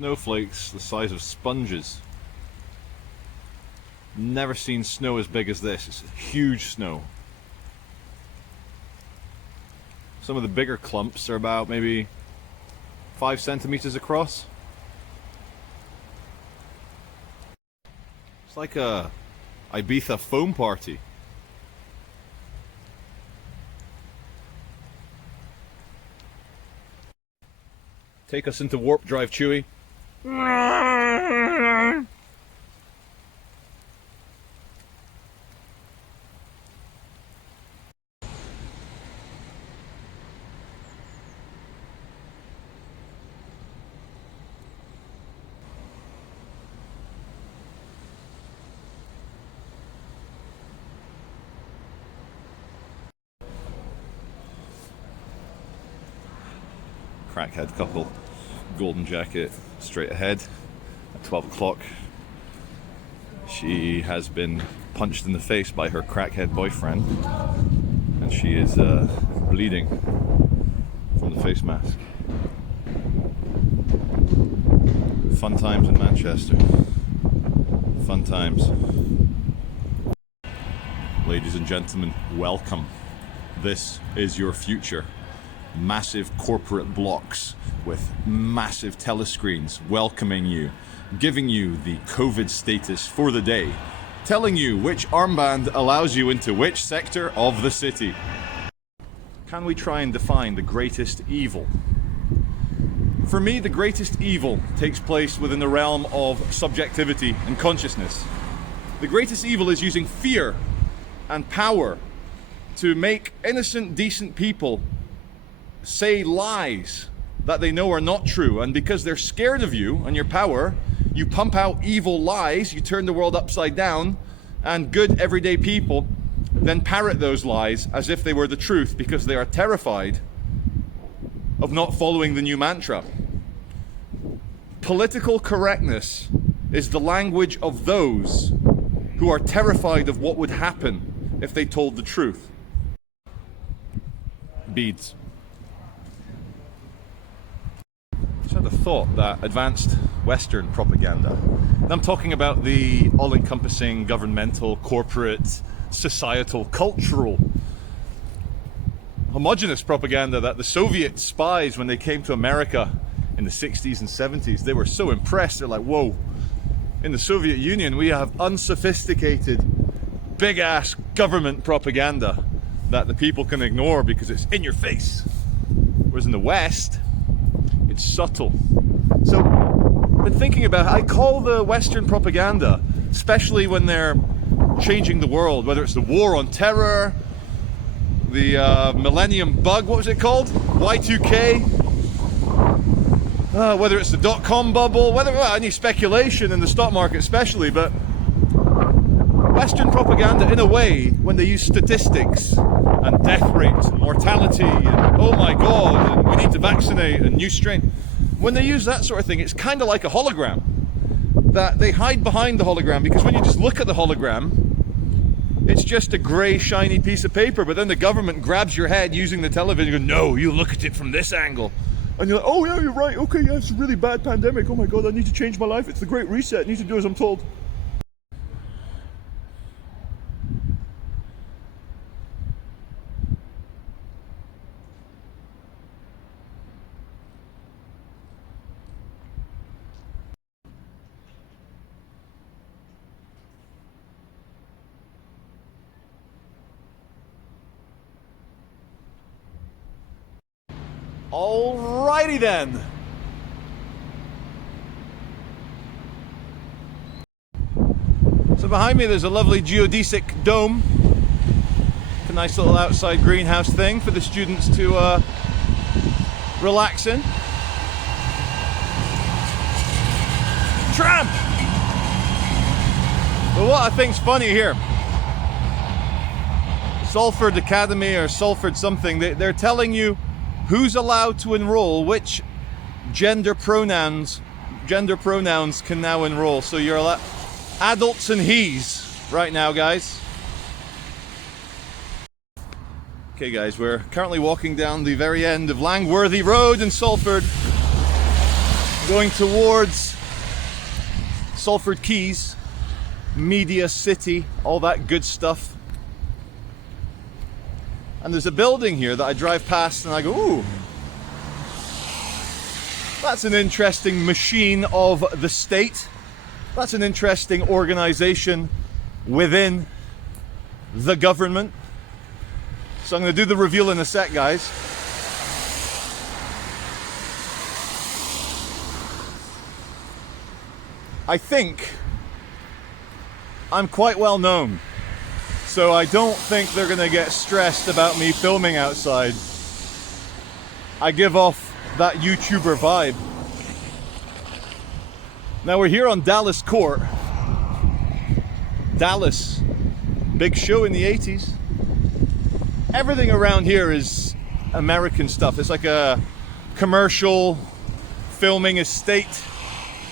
snowflakes the size of sponges. Never seen snow as big as this. It's huge snow. Some of the bigger clumps are about maybe 5 centimeters across. It's like a Ibiza foam party. Take us into warp drive, Chewie. Crackhead couple, golden jacket, straight ahead at 12 o'clock. She has been punched in the face by her crackhead boyfriend and she is bleeding from the face mask. Fun times in Manchester. Fun times. Ladies and gentlemen, welcome. This is your future. Massive corporate blocks with massive telescreens welcoming you, giving you the COVID status for the day, telling you which armband allows you into which sector of the city. Can we try and define the greatest evil? For me, the greatest evil takes place within the realm of subjectivity and consciousness. The greatest evil is using fear and power to make innocent, decent people say lies that they know are not true, and because they're scared of you and your power, you pump out evil lies, you turn the world upside down, and good everyday people then parrot those lies as if they were the truth because they are terrified of not following the new mantra. Political correctness is the language of those who are terrified of what would happen if they told the truth. Beads. I had a thought that advanced Western propaganda, and I'm talking about the all-encompassing governmental, corporate, societal, cultural, homogenous propaganda that the Soviet spies, when they came to America in the 60s and 70s, they were so impressed. They're like, whoa, in the Soviet Union we have unsophisticated, big-ass government propaganda that the people can ignore because it's in your face. Whereas in the West, it's subtle. So, I've been thinking about it. I call the Western propaganda, especially when they're changing the world, whether it's the war on terror, the millennium bug, what was it called? Y2K, whether it's the dot-com bubble, whether any speculation in the stock market especially, but Western propaganda, in a way, when they use statistics and death rates and mortality and oh my god, and we need to vaccinate and new strain, when they use that sort of thing, it's kind of like a hologram. That they hide behind the hologram, because when you just look at the hologram, it's just a grey shiny piece of paper, but then the government grabs your head using the television and goes, no, you look at it from this angle. And you're like, oh yeah, you're right, okay, yeah, it's a really bad pandemic, oh my god, I need to change my life, it's the Great Reset, I need to do as I'm told. Alrighty then. So behind me there's a lovely geodesic dome. A nice little outside greenhouse thing for the students to relax in. Tram! But what I think's funny here, Salford Academy or Salford something, they're telling you who's allowed to enroll, which gender pronouns can now enroll. So you're allowed adults and he's right now, guys. Okay guys, we're currently walking down the very end of Langworthy Road in Salford. going towards Salford Quays, Media City, all that good stuff. And there's a building here that I drive past and I go, ooh, that's an interesting machine of the state. That's an interesting organization within the government. So I'm going to do the reveal in a sec, guys. I think I'm quite well known, so I don't think they're going to get stressed about me filming outside. I give off that YouTuber vibe. Now we're here on Dallas Court. Dallas, big show in the 80s. Everything around here is American stuff. It's like a commercial filming estate.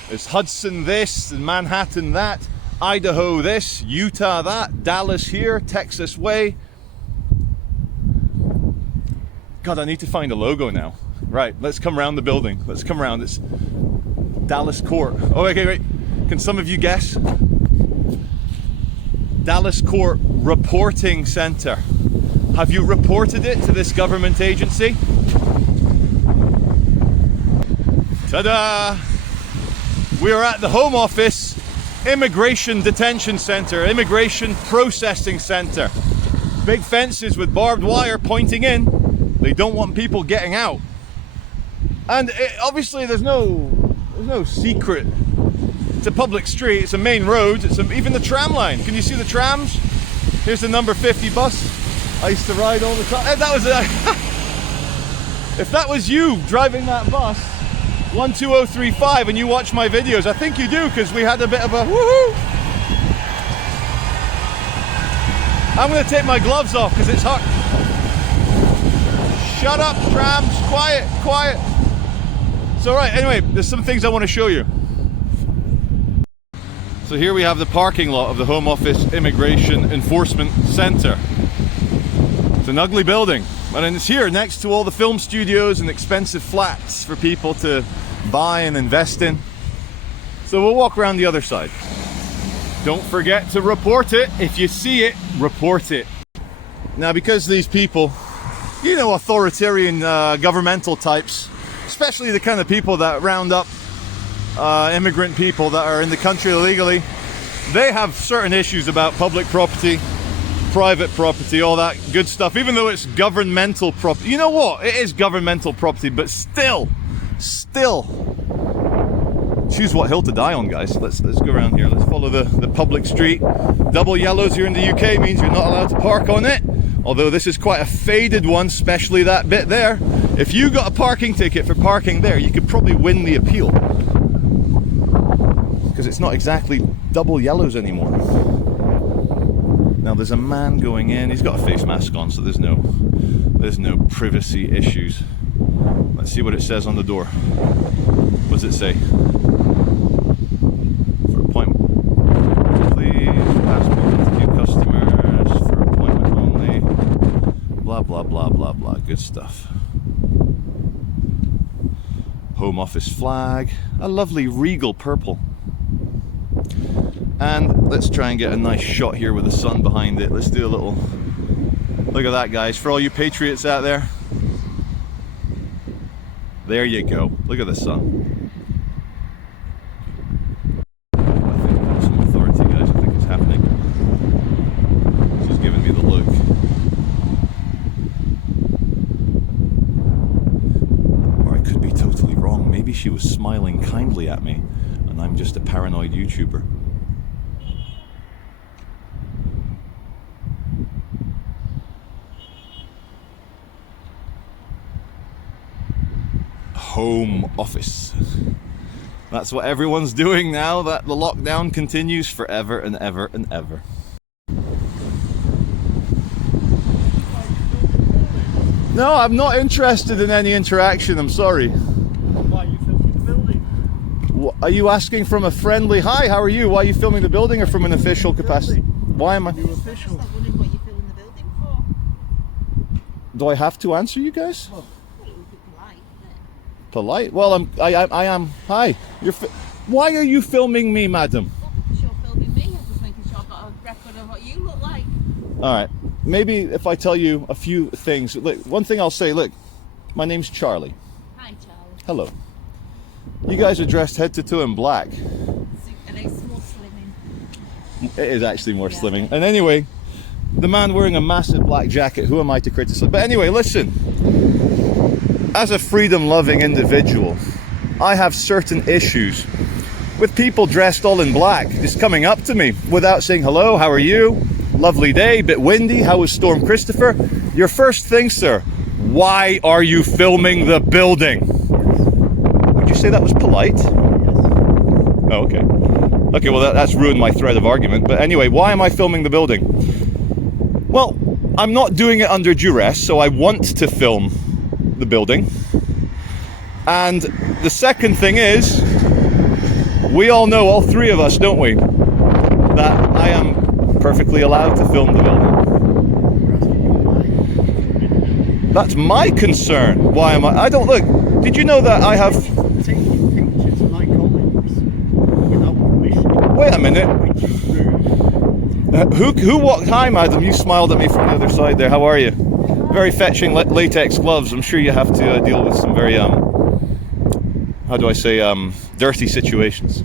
There's Hudson this, and Manhattan that, Idaho this, Utah that, Dallas here, Texas way. God, I need to find a logo now. Right, let's come around the building. Let's come around. It's Dallas Court. Oh, okay, wait. Can some of you guess? Dallas Court Reporting Center. Have you reported it to this government agency? Ta-da! We are at the Home Office Immigration Detention Center, Immigration Processing Center. Big fences with barbed wire pointing in. They don't want people getting out. And obviously there's no secret. It's a public street, it's a main road, even the tram line. Can you see the trams? Here's the number 50 bus. I used to ride all the time. That was if that was you driving that bus, 12035, and you watch my videos, I think you do, because we had a bit of a woohoo. I'm going to take my gloves off because it's hot. Shut up, trams. Quiet, quiet. It's all right. Anyway, there's some things I want to show you. So here we have the parking lot of the Home Office Immigration Enforcement Center. It's an ugly building, but it's here next to all the film studios and expensive flats for people to buy and invest in. So we'll walk around the other side. Don't forget to report it. If you see it, report it. Now, because these people, you know, authoritarian governmental types, especially the kind of people that round up immigrant people that are in the country illegally, they have certain issues about public property, private property, all that good stuff, even though it's governmental property. You know what? It is governmental property, but still, choose what hill to die on, guys. Let's go around here. Let's follow the public street. Double yellows here in the UK means you're not allowed to park on it. Although this is quite a faded one, especially that bit there. If you got a parking ticket for parking there, you could probably win the appeal. Because it's not exactly double yellows anymore. Now there's a man going in. He's got a face mask on, so there's no privacy issues. Let's see what it says on the door. What does it say? For appointment, please passport to new customers. For appointment only. Blah blah blah blah blah. Good stuff. Home Office flag. A lovely regal purple. And let's try and get a nice shot here with the sun behind it. Let's do a little look at that, guys. For all you patriots out there, there you go. Look at the sun. I think that's some authority, guys. I think it's happening. She's giving me the look. Or I could be totally wrong. Maybe she was smiling kindly at me and I'm just a paranoid YouTuber. Home Office. That's what everyone's doing now that the lockdown continues forever and ever and ever. No, I'm not interested in any interaction, I'm sorry. Why are you filming the building? Are you asking from a friendly, hi, how are you? Why are you filming the building, or from an official capacity? Why am I? You're official. I'm wondering what you're filming the building for. Do I have to answer you guys? Well, it would be polite, Polite? Well, I am. Hi. Why are you filming me, madam? Well, because you're filming me. I'm just making sure I've got a record of what you look like. All right. Maybe if I tell you a few things. Look, one thing I'll say. Look, my name's Charlie. Hi, Charlie. Hello. You guys are dressed head to toe in black. And it's more slimming. It is actually more slimming. And anyway, the man wearing a massive black jacket, who am I to criticize? But anyway, listen. As a freedom-loving individual, I have certain issues with people dressed all in black, just coming up to me without saying hello, how are you? Lovely day, bit windy, how was Storm Christopher? Your first thing, sir, why are you filming the building? Would you say that was polite? Oh, okay. Okay, well that's ruined my thread of argument. But anyway, why am I filming the building? Well, I'm not doing it under duress, so I want to film the building. And the second thing is, we all know, all three of us, don't we, that I am perfectly allowed to film the building. That's my concern. Why am I don't look. Did you know that I have taking pictures of my colleagues without permission? Wait a minute. Which is rude. Who walked? Hi, madam. You smiled at me from the other side there. How are you? Very fetching latex gloves. I'm sure you have to deal with some very how do I say dirty situations.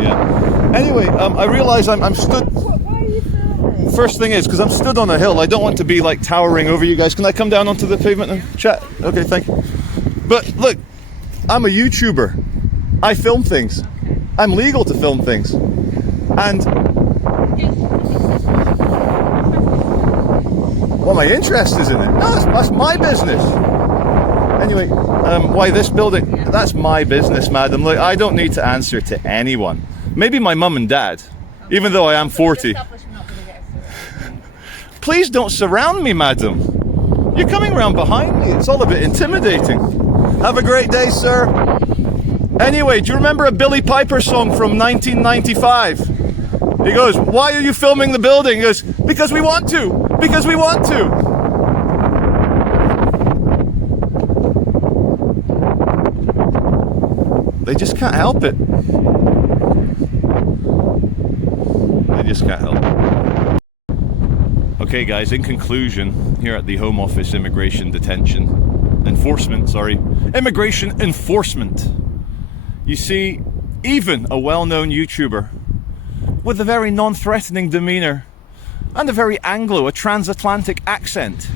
Yeah. Anyway, I realise I'm stood. Why are you filming? First thing is, because I'm stood on a hill, I don't want to be like towering over you guys. Can I come down onto the pavement and chat? Okay, thank you. But look, I'm a YouTuber. I film things. Okay. I'm legal to film things. And well, my interest is in it. No, that's my business. Anyway, why this building? Yeah. That's my business, madam. Look, I don't need to answer to anyone. Maybe my mum and dad, even though I am 40. Please don't surround me, madam. You're coming round behind me. It's all a bit intimidating. Have a great day, sir. Anyway, do you remember a Billy Piper song from 1995? He goes, why are you filming the building? He goes, because we want to. Because we want to. They just can't help it. They just can't help it. Okay guys, in conclusion, here at the Home Office Immigration Enforcement, you see, even a well-known YouTuber with a very non-threatening demeanor and a very a transatlantic accent.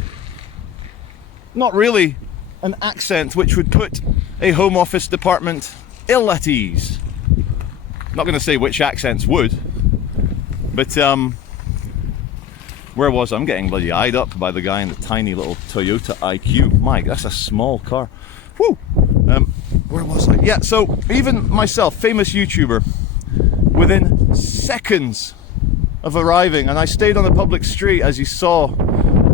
Not really an accent which would put a Home Office department ill at ease. Not going to say which accents would, but where was I? I'm getting bloody eyed up by the guy in the tiny little Toyota IQ. Mike, that's a small car. Whew. Where was I? Yeah, so even myself, famous YouTuber, within seconds of arriving, and I stayed on the public street, as you saw,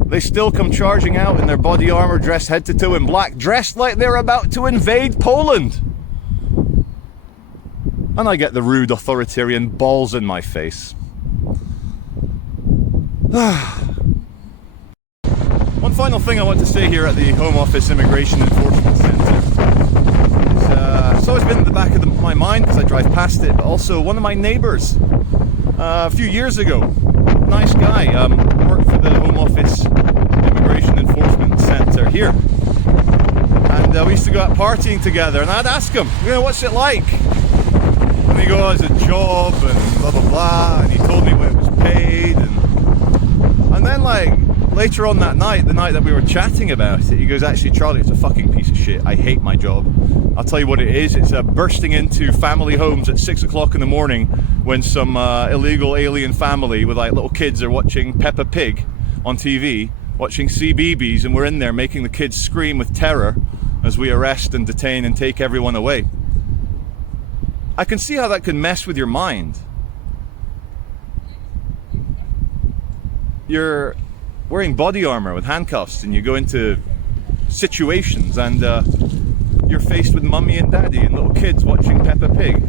they still come charging out in their body armor, dressed head to toe in black, dressed like they're about to invade Poland. And I get the rude authoritarian balls in my face. One final thing I want to say here at the Home Office Immigration Enforcement Centre. It's always been in the back of my mind because I drive past it, but also one of my neighbours a few years ago, nice guy, worked for the Home Office Immigration Enforcement Centre here. And we used to go out partying together, and I'd ask him, you know, what's it like? And he'd go, oh, it's a job, and blah, blah, blah, and he told me what it was paid, and then, like, later on that night, the night that we were chatting about it, he goes, actually, Charlie, it's a fucking piece of shit. I hate my job. I'll tell you what it is. It's bursting into family homes at 6 o'clock in the morning when some illegal alien family with, like, little kids are watching Peppa Pig on TV, watching CBBS, and we're in there making the kids scream with terror as we arrest and detain and take everyone away. I can see how that could mess with your mind. You're wearing body armor with handcuffs and you go into situations and you're faced with mummy and daddy and little kids watching Peppa Pig.